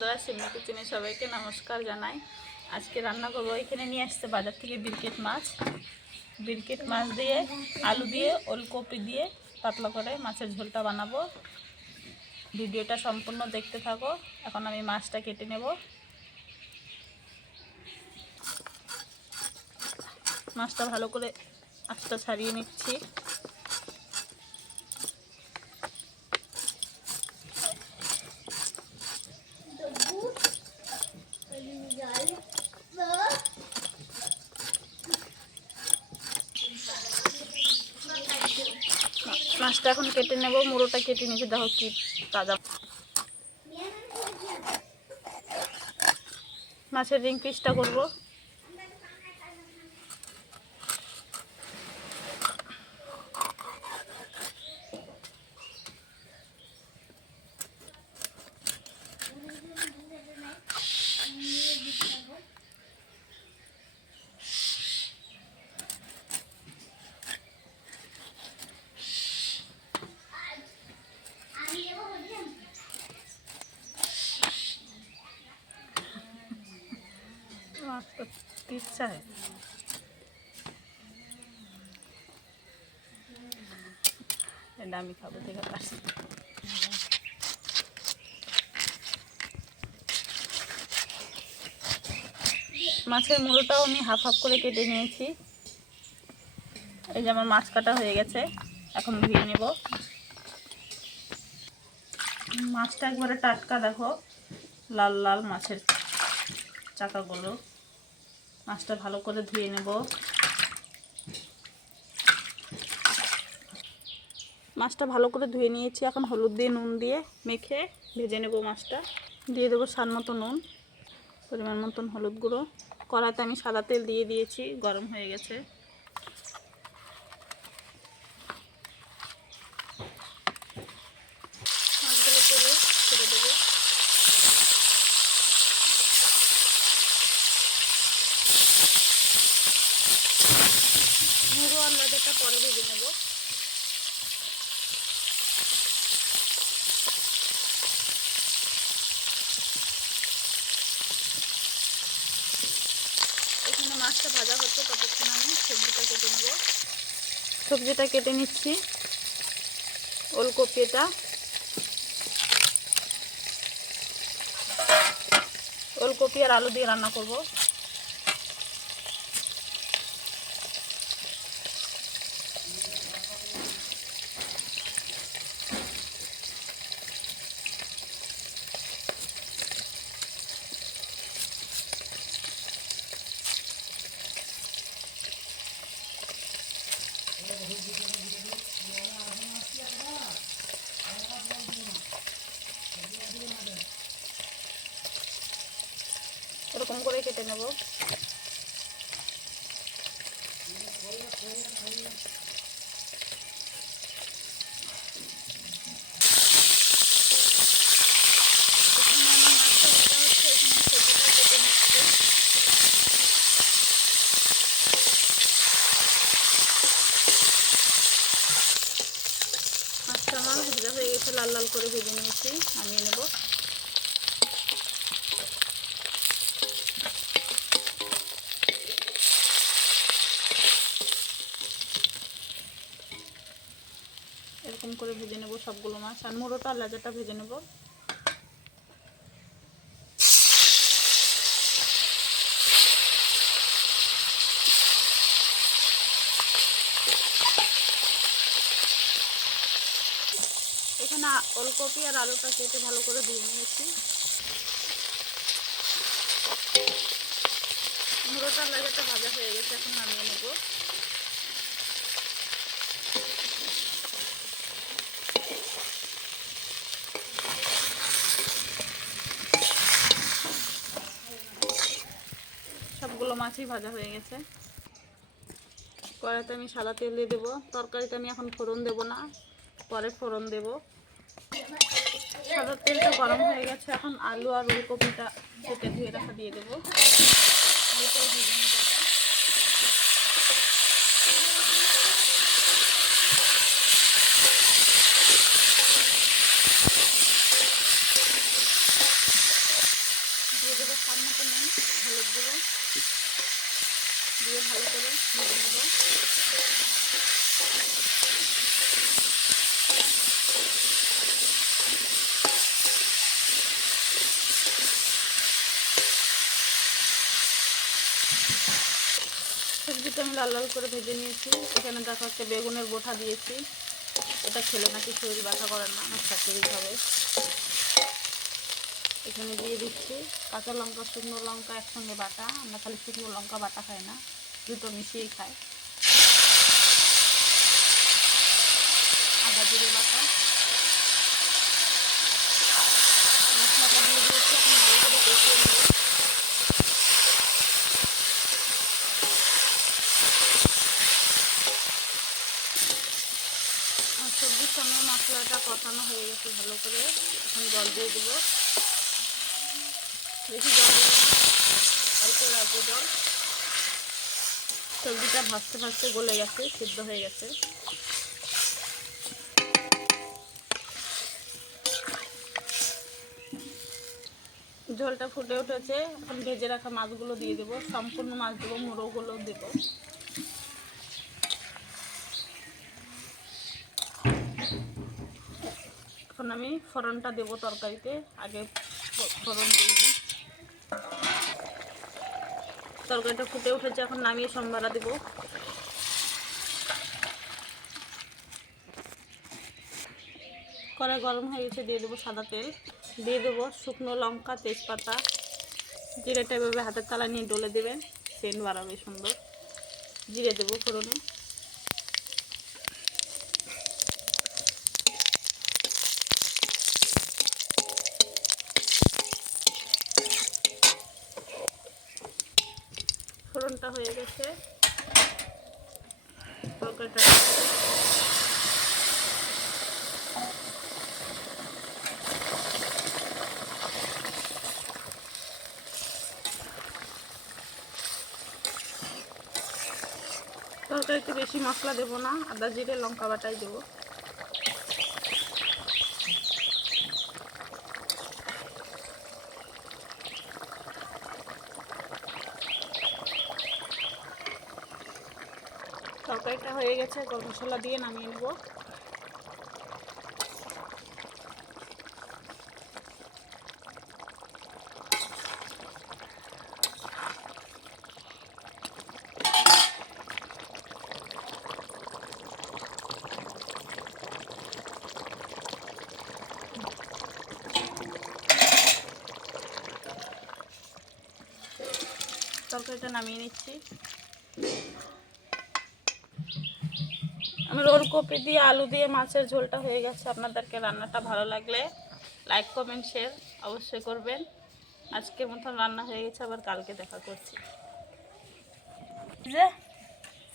সিমনি কিচেনে সবাইকে নমস্কার জানাই। আজকে রান্না করবো, এখানে নিয়ে আসছে বাজার থেকে বিরকেট মাছ দিয়ে আলু দিয়ে ওলকপি দিয়ে পাতলা করে মাছের ঝোলটা বানাবো। ভিডিওটা সম্পূর্ণ দেখতে থাকো। এখন আমি মাছটা কেটে নেব। মাছটা ভালো করে আঁচটা ছাড়িয়ে নিচ্ছি। মাছটা এখন কেটে নেব। মুড়োটা কেটে নিয়েছি, দেখো কি তাজা। মাছের রিং পিসটা করবো। ইচ্ছা হয় এটা আমি খাবো থেকে পাচ্ছি। মাছের মুড়োটাও আমি হাফ হাফ করে কেটে নিয়েছি। এই যে আমার মাছ কাটা হয়ে গেছে, এখন ধুয়ে নেব। মাছটা একবারে টাটকা, দেখো লাল লাল মাছের চাকাগুলো। মাছটা ভালো করে ধুয়ে নেব। মাছটা ভালো করে ধুয়ে নিয়েছি। এখন হলুদ দিয়ে নুন দিয়ে মেখে ভেজে নেব। মাছটা দিয়ে দেবো স্বাদ মতো নুন, পরিমাণ মতন হলুদ গুঁড়ো। কড়াইতে আমি সাদা তেল দিয়ে দিয়েছি, গরম হয়ে গেছে। মাছগুলো তেলে ছেড়ে দেবো। মুড়ো আর লেজাটা পরে ভেজে নেব। এখানে মাছটা ভাজা হচ্ছে, ততক্ষণ আমি সবজিটা কেটে নেব। সবজিটা কেটে নিচ্ছি। ওলকপি আর আলু দিয়ে রান্না করব। এরকম করে কেটে নেব। মাছটা আমার ভাজা হয়ে গেছে, লাল লাল করে ভেজে নিয়েছি, নামিয়ে নেব। এরকম করে ভেজে নেব সবগুলো মাছ। আর মুড়োটা আর লেজাটা ভেজে নেব। এখানে ওলকপি আর আলুটা কেটে ভালো করে ধুয়ে নিয়েছি। মুড়োটার লেজাটা ভাজা হয়ে গেছে, এখন নামিয়ে নেব। সবগুলো মাছই ভাজা হয়ে গেছে। কড়াইতে আমি সাদা তেল দিয়ে দেবো। তরকারিতে আমি এখন ফোড়ন দেব না, পরে ফোড়ন দেব। সাদা তেলটা গরম হয়ে গেছে, এখন আলু আর ওলকপিটা কেটে ধুয়ে রাখা দিয়ে দেবো। হলুদ গুঁড়ো দিয়ে ভালো করে ভেজে নেব। সবজিটা আমি লাল লাল করে ভেজে নিয়েছি। এখানে দেখা হচ্ছে বেগুনের বোটা দিয়েছি, এটা খেলে নাকি শরীর ব্যথা করে না, আমার শাশুড়ি খাবে। এখানে দিয়ে দিচ্ছি কাঁচা লঙ্কা শুকনো লঙ্কা একসঙ্গে বাটা, আমরা খালি শুকনো লঙ্কা বাটা খাই না, দুটো মিশিয়েই খাই। আদা জিরে বাটা, মশলাটা দিয়ে দিয়েছি, এখন ভালো করে কষিয়ে নেব। আর সবজির সঙ্গে মশলাটা কষানো হয়ে গেছে ভালো করে, এখন জল দিয়ে দেবো। বেশি জল দেবো না, অল্প অল্প জল। সবজিটা ভাজতে ভাজতে গলে গেছে, সিদ্ধ হয়ে গেছে। ঝোলটা ফুটে উঠেছে, এখন ভেজে রাখা মাছগুলো দিয়ে দেবো, সম্পূর্ণ মাছ দেবো, মুড়োগুলো দেবো। এখন আমি ফোড়নটা দেবো তরকারিতে, আগে ফোড়ন দিইনি। তরকারিটা ফুটে উঠেছে, এখন নামিয়ে সম্বারা দেবো। কড়াই গরম হয়ে গেছে, দিয়ে দেবো সাদা তেল, দিয়ে দেবো শুকনো লঙ্কা তেজপাতা, জিরেটা এভাবে হাতের তালা নিয়ে ডলে দেবেন, সেন্ট বাড়াবে সুন্দর। জিরে দেবো ফোড়নে, ফোড়নটা হয়ে গেছে, তরকারিটা তরকারিতে বেশি মশলা দেবো না, আদা জিরে লঙ্কা বাটাই দেবো। তরকারিটা হয়ে গেছে, গরম মশলা দিয়ে নামিয়ে নেব। তরকারিটা নামিয়ে নিচ্ছি। আমার ওলকপি দিয়ে আলু দিয়ে মাছের ঝোলটা হয়ে গেছে। আপনাদেরকে রান্নাটা ভালো লাগলে লাইক কমেন্ট শেয়ার অবশ্যই করবেন। আজকের মতন রান্না হয়ে গেছে, আবার কালকে দেখা করছি।